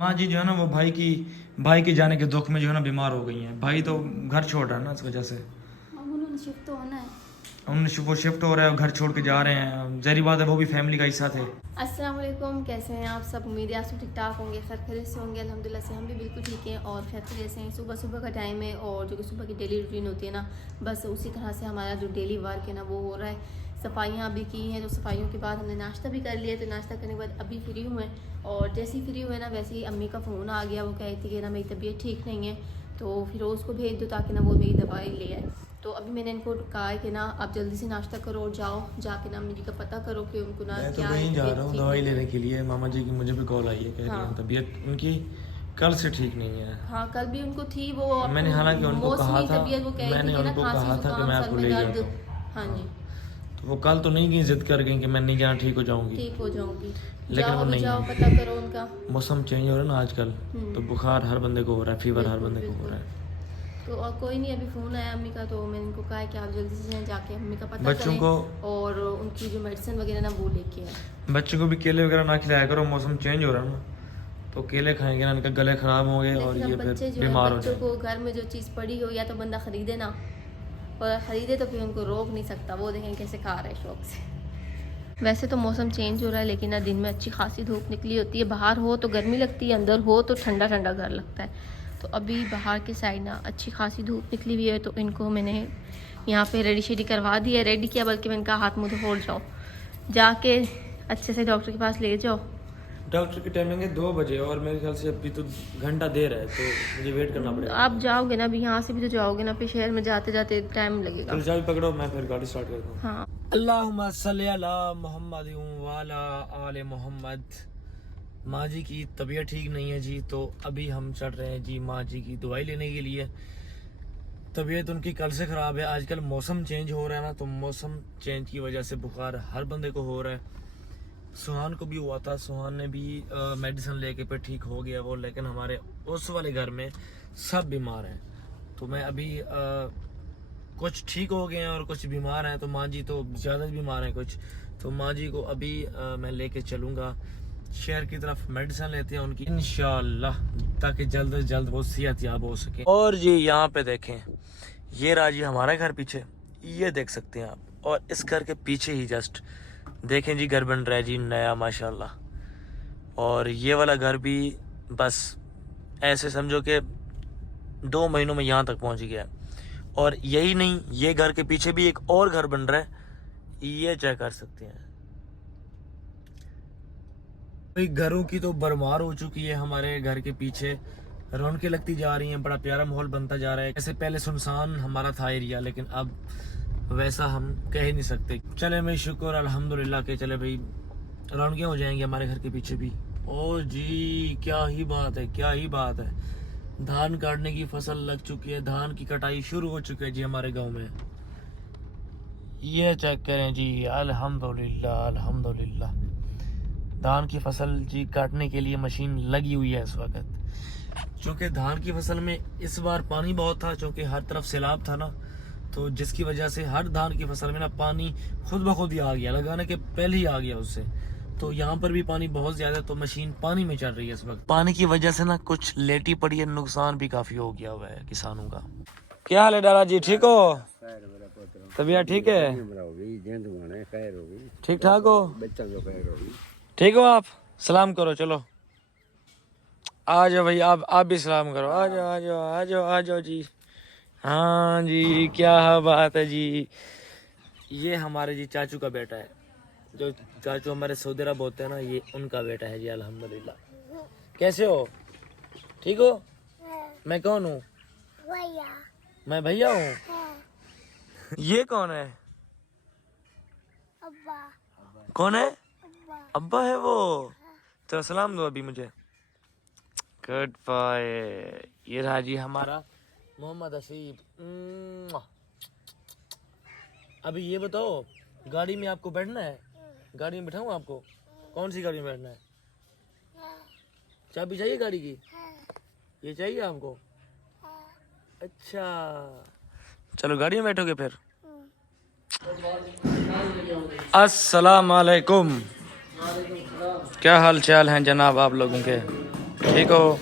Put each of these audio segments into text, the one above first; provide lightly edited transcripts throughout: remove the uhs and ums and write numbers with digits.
माँ जी जो है ना वो भाई की जाने के दुख में जो है ना बीमार हो गई हैं। भाई तो घर छोड़ रहा है ना इस वजह से। उन्होंने शिफ्ट तो होना है। वो शिफ्ट हो रहे हैं, घर छोड़ के जा रहे हैं। जहरी बात है, वो भी फैमिली का हिस्सा थे। अस्सलाम वालेकुम, कैसे हैं आप सब? उम्मीद है आप सब ठीक ठाक होंगे, खैर खैरियत से होंगे। अल्हम्दुलिल्लाह से हम भी बिल्कुल ठीक हैं और खैर खैरियत से हैं। सुबह सुबह का टाइम है और जो कि सुबह की डेली रूटीन होती है ना, बस उसी तरह से हमारा जो डेली वर्क है ना वो हो रहा है। सफाइयाँ अभी की हैं, तो सफाइयों के बाद हमने नाश्ता भी कर लिया। तो नाश्ता करने के बाद अभी फ्री हुए हैं और जैसे ही फ्री हुए ना वैसे ही अम्मी का फ़ोन आ गया। वो कह रही थी कि ना मेरी तबीयत ठीक नहीं है, तो फिरोज़ को भेज दो ताकि ना वो मेरी दवाई ले आए। तो अभी मैंने इनको कहा है कि ना आप जल्दी से नाश्ता करो और जाओ जाके ना अम्मी जी का पता करो कि उनको ना मैं तो क्या वहीं जा तबीयत रहा हूँ ठीक दवाई नहीं है। लेने के लिए। मामा जी की मुझे भी कॉल आई है, कह रही हैं तबीयत उनकी कल से ठीक नहीं है। हाँ, कल भी उनको थी वो मैंने हालांकि उनको कहा मौसमी था, तबीयत। वो कह रही मैंने थी कि ना उनको खांसी कहा था कि मैं जुकाम सर आपको में ले दर्द। जाता हूँ। हाँ जी, तो वो कल तो नहीं गई, जिद कर गई कि मैं नहीं जाना, ठीक हो जाऊंगी। ठीक हो जाऊंगी। लेकिन जाओ वो अभी नहीं जाओ है। पता करो उनका। मौसम चेंज हो रहा है ना आजकल, तो बुखार हर बंदे को हो रहा है, फीवर हर बिल्कुल बंदे को हो बिल्कुल। रहा है। तो और कोई नहीं, अभी फ़ोन आया अम्मी का, तो मैंने इनको कहा है कि आप जल्दी से जाके अम्मी का पता बच्चों करें को और उनकी जो मेडिसिन वगैरह ना वो लेके आए। बच्चों को भी केले वगैरह ना खिलाया करो, मौसम चेंज हो रहा है ना, तो केले खाएंगे ना, इनका गले खराब होंगे और लेकिन ये अब फिर बच्चे जो है, बीमार हो बच्चों जाएंगे। को घर में जो चीज़ पड़ी हो या तो बंदा ख़रीदे ना, और ख़रीदे तो फिर उनको रोक नहीं सकता। वो देखें कैसे खा रहे हैं शौक से। वैसे तो मौसम चेंज हो रहा है लेकिन ना दिन में अच्छी खासी धूप निकली होती है। बाहर हो तो गर्मी लगती है, अंदर हो तो ठंडा ठंडा घर लगता है। तो अभी बाहर के साइड ना अच्छी खासी धूप निकली हुई है, तो इनको मैंने यहाँ पे रेडी शेडी करवा दिया, रेडी किया, बल्कि मैंने कहा हाथ मुँह धो जाओ, जाके अच्छे से डॉक्टर के पास ले जाओ। डॉक्टर की टाइमिंग है 2 बजे और मेरे ख्याल से अभी तो घंटा देर है, तो मुझे वेट करना पड़ेगा। आप जाओगे ना, अभी यहाँ से भी तो जाओगे ना, फिर शहर में जाते जाते टाइम लगेगा। चलो चाबी पकड़ो, मैं फिर गाड़ी स्टार्ट करता हूँ। हाँ, अल्लाहुम्मा सल्ली अला मोहम्मद वाला आले मोहम्मद। माँ जी की तबीयत ठीक नहीं है जी, तो अभी हम चल रहे हैं जी माँ जी की दवाई लेने के लिए। तबीयत उनकी कल से ख़राब है। आजकल मौसम चेंज हो रहा है ना, तो मौसम चेंज की वजह से बुखार हर बंदे को हो रहा है। सुहान को भी हुआ था, सुहान ने भी मेडिसिन लेके फिर ठीक हो गया वो, लेकिन हमारे उस वाले घर में सब बीमार हैं। तो मैं अभी कुछ ठीक हो गए हैं और कुछ बीमार हैं, तो माँ जी तो ज़्यादा बीमार हैं कुछ। तो माँ जी को अभी मैं लेके चलूँगा शहर की तरफ, मेडिसिन लेते हैं उनकी इंशाल्लाह, ताकि जल्द से जल्द वो सेहतयाब हो सके। और जी यहाँ पे देखें, ये रहा जी हमारा घर पीछे, ये देख सकते हैं आप। और इस घर के पीछे ही जस्ट देखें जी घर बन रहा है जी नया माशाल्लाह। और ये वाला घर भी बस ऐसे समझो कि 2 महीनों में यहाँ तक पहुँच गया है। और यही नहीं, ये घर के पीछे भी एक और घर बन रहा है, ये चेक कर सकते हैं। घरों की तो भरमार हो चुकी है हमारे घर के पीछे, रौनकें लगती जा रही हैं, बड़ा प्यारा माहौल बनता जा रहा है। जैसे पहले सुनसान हमारा था एरिया, लेकिन अब वैसा हम कह ही नहीं सकते। चले भाई शुक्र अल्हम्दुलिल्लाह के, चले भाई रौनकें हो जाएंगी हमारे घर के पीछे भी। ओ जी क्या ही बात है, क्या ही बात है। धान काटने की फसल लग चुकी है, धान की कटाई शुरू हो चुकी है जी हमारे गांव में। ये चेक करें जी, अल्हम्दुलिल्लाह अल्हम्दुलिल्लाह। धान की फसल जी काटने के लिए मशीन लगी हुई है इस वक्त। चूँकि धान की फसल में इस बार पानी बहुत था, चूँकि हर तरफ सैलाब था ना, तो जिसकी वजह से हर धान की फसल में ना पानी खुद ब खुद ही आ गया, लगाने के पहले ही आ गया उससे। तो यहाँ पर भी पानी बहुत ज्यादा, तो मशीन पानी में चल रही है इस वक्त। पानी की वजह से ना कुछ लेटी पड़ी है, नुकसान भी काफी हो गया हुआ है किसानों का। क्या हाल है डाला जी, ठीक हो? तबीयत ठीक है? ठीक ठाक हो? ठीक हो आप? सलाम करो, चलो आ जाओ भाई, आप भी सलाम करो। आ जाओ आ जाओ आ जाओ आ जाओ जी। हाँ जी क्या बात है जी। ये हमारे जी चाचू का बेटा है, जो चाचू हमारे सऊदी अरब होते हैं ना, ये उनका बेटा है जी अल्हम्दुलिल्लाह। कैसे हो? ठीक हो? मैं कौन हूँ? मैं भैया हूँ। ये कौन है? कौन है? अब्बा है वो। तो सलाम दो अभी मुझे। Good bye. ये रहा जी हमारा मोहम्मद हसीब। अभी ये बताओ, गाड़ी में आपको बैठना है? गाड़ी में बैठाऊँ आपको? कौन सी गाड़ी में बैठना है? चाबी चाहिए गाड़ी की? ये चाहिए आपको? अच्छा चलो गाड़ी में बैठोगे फिर। अस्सलाम वालेकुम। क्या हाल चाल हैं जनाब आप लोगों के? ठीक हो?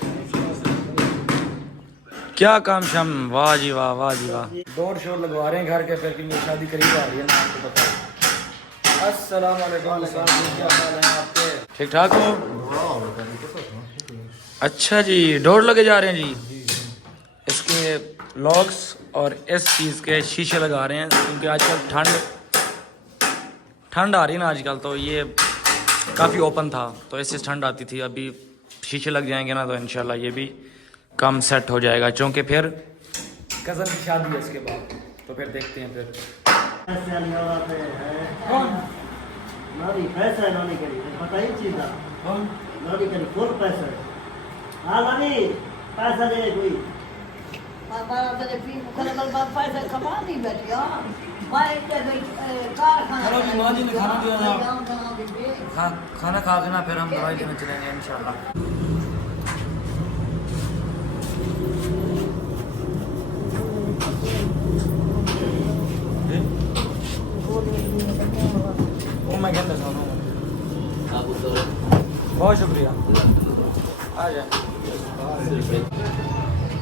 क्या काम शाम, वाह जी वाह, वाह जी वाह। दौड़ शोर लगवा रहे हैं घर के, फिर क्योंकि शादी करीब आ रही है ना, आपको पता है। अस्सलाम वालेकुम, क्या हाल है आपके? ठीक ठाक हो? अच्छा जी, दौड़ लगे जा रहे हैं जी। इसके लॉक्स और इस चीज़ के शीशे लगा रहे हैं क्योंकि आजकल ठंड आ रही है ना आजकल, तो ये काफ़ी ओपन था तो इससे ठंड आती थी। अभी शीशे लग जाएंगे ना तो इंशाल्लाह ये भी कम सेट हो जाएगा, क्योंकि फिर कज़न की शादी है इसके बाद, तो फिर देखते हैं फिर। कौन? पैसा दे कोई खाना खा के ना फिर हम दवाई लेने चलेंगे इंशाल्लाह। मैं कहना चाहूँ बहुत शुक्रिया। आ जाए क्या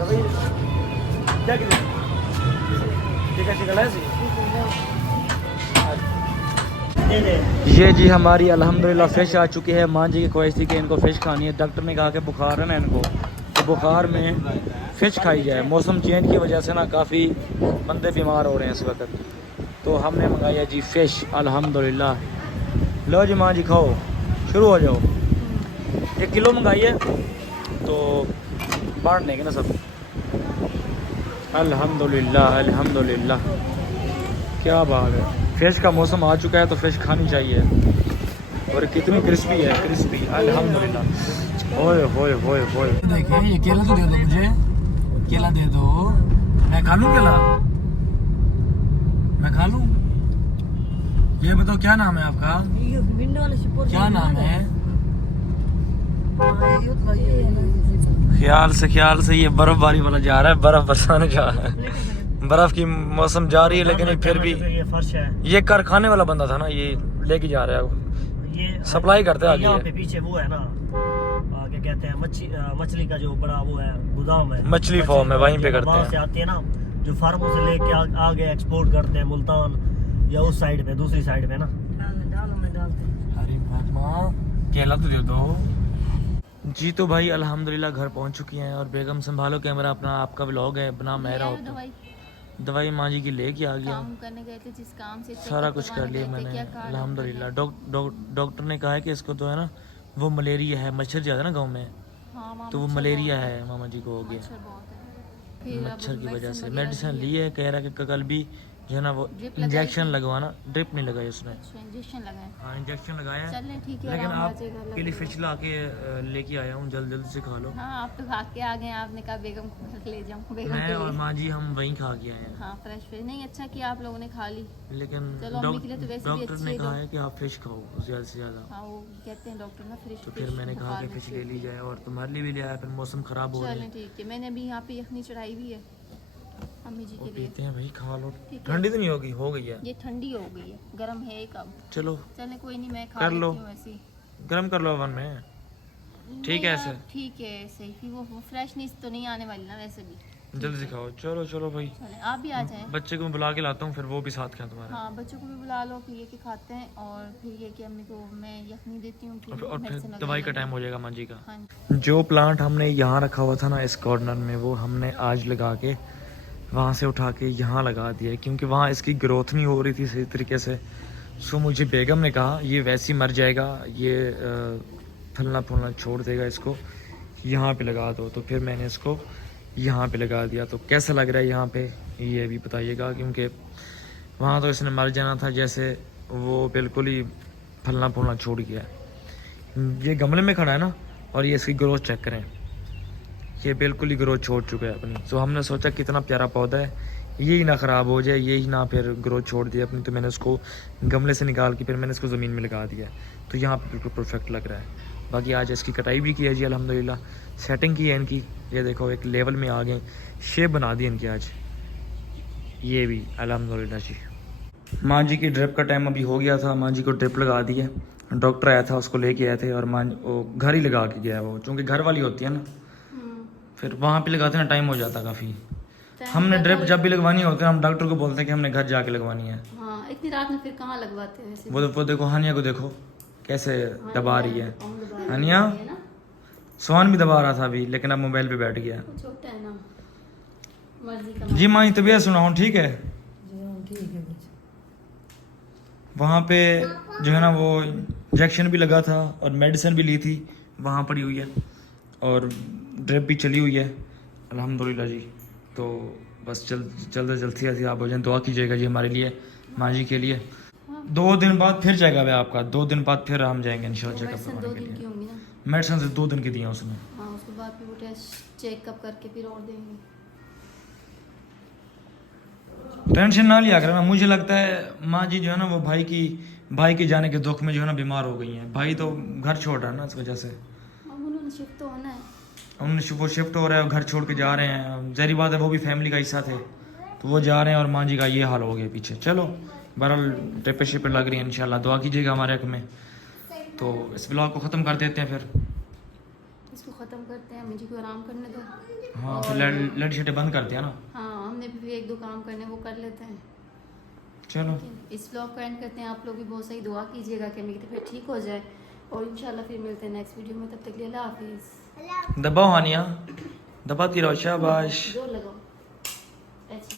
ये जी हमारी अल्हम्दुलिल्लाह फ़िश आ चुकी है। माँ जी की ख्वाहिश थी कि इनको फ़िश खानी है। डॉक्टर ने कहा कि बुखार है ना इनको, तो बुखार में फ़िश खाई जाए। मौसम चेंज की वजह से ना काफ़ी बंदे बीमार हो रहे हैं इस वक्त, तो हमने मंगाया जी फ़िश अल्हम्दुलिल्लाह। लो जी माँ जी खाओ, शुरू हो जाओ। 1 किलो मंगाइए तो बांट देंगे ना सब। अल्हम्दुलिल्लाह अल्हम्दुलिल्लाह, क्या बात है। फ़िश का मौसम आ चुका है तो फ़िश खानी चाहिए। और कितनी क्रिस्पी है, क्रिस्पी अल्हम्दुलिल्लाह। ओए होए होए होए, देखिए ये केला तो दे दो मुझे, केला दे दो। मैं खा लूँ केला? मैं खा लूँ? ये बताओ क्या नाम है आपका? क्या नाम है? ख्याल से ये बर्फबारी वाला जा रहा है, बर्फ बरसाने जा रहा है। बर्फ की मौसम जा रही है लेकिन फिर भी ये कारखाने वाला बंदा था ना, ये लेके जा रहा है, ये सप्लाई करते आगे। यहाँ पे पीछे वो है ना, क्या कहते हैं, मछली का जो बड़ा वो है गोदाम है, मछली फार्म है, वहीं पे करते हैं। से आते हैं ना जो फार्मों से लेके आगे एक्सपोर्ट करते हैं मुल्तान या उस साइड पे, दूसरी साइड पे ना। अरे मामा केला तो दे दो जी। तो भाई अल्हम्दुलिल्लाह घर पहुंच चुकी हैं। और बेगम संभालो कैमरा अपना, आपका व्लॉग है, बना मेरा हो। दवाई माँ जी की लेके आ गया, काम करने गए थे जिस काम से सारा कुछ कर लिया मैंने अल्हम्दुलिल्लाह। डॉक्टर ने कहा है कि इसको तो है ना वो मलेरिया है, मच्छर ज़्यादा ना गाँव में, हाँ, तो वो मलेरिया है मामा जी को हो गया मच्छर की वजह से। मेडिसिन ली है, कह रहा है कि कल भी जो है ना वो इंजेक्शन लगवाना। ड्रिप नहीं लगाई उसने, इंजेक्शन लगाया। हाँ इंजेक्शन लगाया। चलें ठीक है, लेकिन आपके लिए फिश ला के लेके आया हूँ, जल्दी से खा लो। हाँ आप तो खा के आ गए, आपने कहा बेगम को घर ले जाऊँ। मैं और माँ जी हम वहीं खा के आए हैं। हाँ फ्रेश नहीं, अच्छा किया आप लोगों ने खा ली। लेकिन डॉक्टर ने कहा है कि आप फिश खाओ ज़्यादा से ज़्यादा। हाँ वो कहते हैं डॉक्टर ना फिश। तो फिर मैंने कहा कि फिश ले ली जाए, और तुम्हारे लिए भी ले आया। फिर मौसम ख़राब हो रहा है। ठीक है, मैंने अभी यहाँ पे यखनी चढ़ाई भी है अम्मी जी के लिए। पीते हैं भाई, खा लो। ठंडी तो नहीं होगी? हो गई है, ये ठंडी हो गई है, गर्म है एक अब। चलो चले कोई नहीं, मैं खा कर लो, ऐसी गर्म कर लो ओवन में। ठीक है ऐसे, ठीक है ऐसे ही। वो फ्रेशनेस तो नहीं आने वाली ना वैसे भी। जल्दी से खाओ। चलो चलो भाई, आप भी आ जाएं। बच्चे को बुला के लाता हूँ, फिर वो भी साथ खाएं तुम्हारे। हाँ बच्चों को भी बुला लो, फिर ये कि खाते हैं, और फिर ये कि अम्मी को मैं यखनी देती हूँ, और फिर दवाई का टाइम हो जाएगा माँ जी का। हाँ। जो प्लांट हमने यहाँ रखा हुआ था ना इस कॉर्नर में, वो हमने आज लगा के वहाँ से उठा के यहाँ लगा दिया, क्योंकि वहाँ इसकी ग्रोथ नहीं हो रही थी सही तरीके से। सो मुझे बेगम ने कहा ये वैसे ही मर जाएगा, ये फलना फूलना छोड़ देगा, इसको यहाँ पे लगा दो। तो फिर मैंने इसको यहाँ पे लगा दिया। तो कैसा लग रहा है यहाँ पे ये भी बताइएगा, क्योंकि वहाँ तो इसने मर जाना था, जैसे वो बिल्कुल ही फलना फूलना छोड़ गया है। ये गमले में खड़ा है ना, और ये इसकी ग्रोथ चेक करें, ये बिल्कुल ही ग्रोथ छोड़ चुका है अपनी। तो हमने सोचा कितना प्यारा पौधा है, यही ना ख़राब हो जाए, यही ना फिर ग्रोथ छोड़ दिया अपनी। तो मैंने उसको गमले से निकाल के फिर मैंने इसको ज़मीन में लगा दिया। तो यहाँ पे बिल्कुल परफेक्ट लग रहा है। बाकी आज इसकी कटाई भी की है जी अल्हम्दुलिल्लाह, सेटिंग की है इनकी। ये देखो एक लेवल में आ गए, शेप बना दी इनकी आज, ये भी अल्हम्दुलिल्लाह जी। माँ जी की ड्रिप का टाइम अभी हो गया था, माँ जी को ड्रिप लगा दी है। डॉक्टर आया था, उसको लेके आए थे और माँ वो घर ही लगा के गया वो, क्योंकि घर वाली होती है ना, फिर वहाँ पे लगाते ना टाइम हो जाता काफ़ी। हमने ड्रिप जब भी लगवानी होती है हम डॉक्टर को बोलते हैं कि हमने घर जाके लगवानी है। हाँ इतनी रात में फिर कहाँ लगवाते हैं वैसे। वो देखो हानिया को देखो कैसे दबा रही है। पाँव दबा रही हानिया है ना, स्वान भी दबा रहा था अभी, लेकिन अब मोबाइल पे बैठ गया। वो छोटा है ना, मर्जी का। जी माँ तबीयत सुनाओ, ठीक है? वहाँ पे जो है ना वो इंजेक्शन भी लगा था और मेडिसिन भी ली थी, वहाँ पड़ी हुई है, और ड्रिप भी चली हुई है अल्हम्दुलिल्लाह जी। तो बस जल्दी से आप भजन दुआ कीजिएगा जी हमारे लिए, माँ जी के लिए। 2 दिन बाद फिर चेकअप है आपका, 2 दिन बाद फिर हम जाएंगे इंशाल्लाह चेकअप मेडिसिन 2 करवाने के दिन की लिए। होंगी ना। मेडिसिन से 2 दिन की दी है उसने। हाँ उसके बाद फिर वो टेस्ट चेकअप करके फिर और देंगे। टेंशन ना लिया करना, मुझे लगता है माँ जी जो है ना वो भाई के जाने के दुख में जो है ना बीमार हो गई हैं। भाई तो घर छोड़ रहा है ना इस वजह से, अब उन्होंने शिफ्ट तो होना है। वो शिफ्ट हो रहा है और घर छोड़ के जा रहे हैं। जहरी बात है, वो भी फैमिली का हिस्सा थे, तो वो जा रहे हैं और माँ जी का ये हाल हो गया पीछे। चलो बहरहाल ट्रिपें शिपें लग रही हैं, इंशाल्लाह दुआ कीजिएगा हमारे हक में। तो इस ब्लॉग को ख़त्म कर देते हैं फिर। इसको ख़त्म करते हैं, मुझे को आराम करने दो। हाँ फिर लड़ शटे बंद करते हैं ना। हाँ हमने भी 1-2 काम करने वो कर लेते हैं। चलो इस ब्लॉग को एंड करते हैं। आप लोग भी बहुत सही दुआ कीजिएगा कि मेरी तबीयत ठीक हो जाए, और इंशाल्लाह फिर मिलते हैं नेक्स्ट वीडियो में। तब तक के लिए अल्लाह हाफिज़। दबाओ हानिया, दबाती रहो, शाबाश। जोर लगाओ ऐसे।